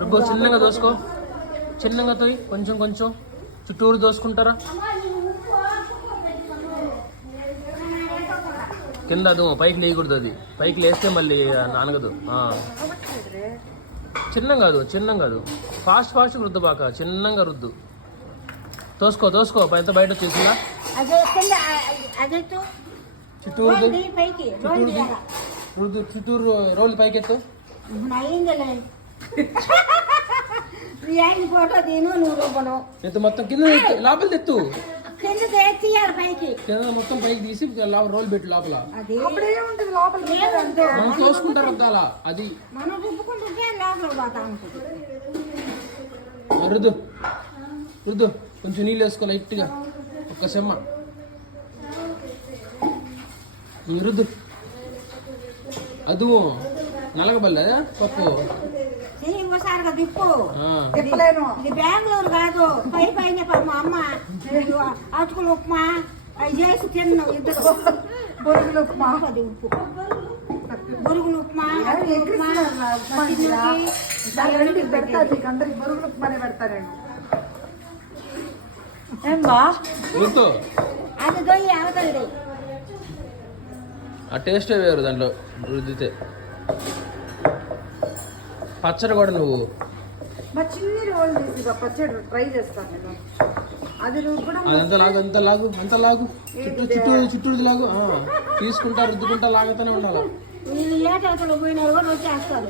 రుబ్బు చిన్నగా దోసుకో, చిన్నగా తోయి, కొంచెం కొంచెం చుట్టూరు దోసుకుంటారా. కింద అది పైకి లేయకూడదు, అది పైకి లేస్తే మళ్ళీ నానగదు. చిన్నం కాదు, ఫాస్ట్ రుద్దు బాక, చిన్నంగా రుద్దు. తోసుకో ఎంత బయట వచ్చేసిందా. చుట్టూరు రోల్ పైకి ఎత్తు. ఎత్తు మొత్తం కింద లోపల తెత్తు, మొత్తం పైకి తీసి రోల్ పెట్టు లోపల. మనం తోసుకుంటారు వద్దాలా అది. రుద్దు కొంచెం నీళ్ళు వేసుకో లైట్గా, ఒక్క సెమ్మ రుద్దు. అది నలగబల్లే పప్పు బెంగళూరు కాదు, పైన మా అమ్మ అటుకులు ఉప్మా అవి చేసి తిన్నావు ఇద్దరు. బొరుగులు ఉప్మా బొరుగులు ఉప్మా అందరికి బొరుగులు ఉప్మానే పెడతారండి. అది దొయ్యి అవతలది, ఆ టేస్టే వేరు దాంట్లో రుద్దితే. పచ్చడి కూడా నువ్వు మా చిన్ని రోల్ తీసి పచ్చడి ట్రై చేస్తాను నేను. అది అంత లాగు చుట్టూరు లాగు, తీసుకుంటా రుద్దుకుంటా లాగుతూనే ఉండాలి. వీళ్ళు ఏ చేతలో పోయినా కూడా వచ్చేస్తారు.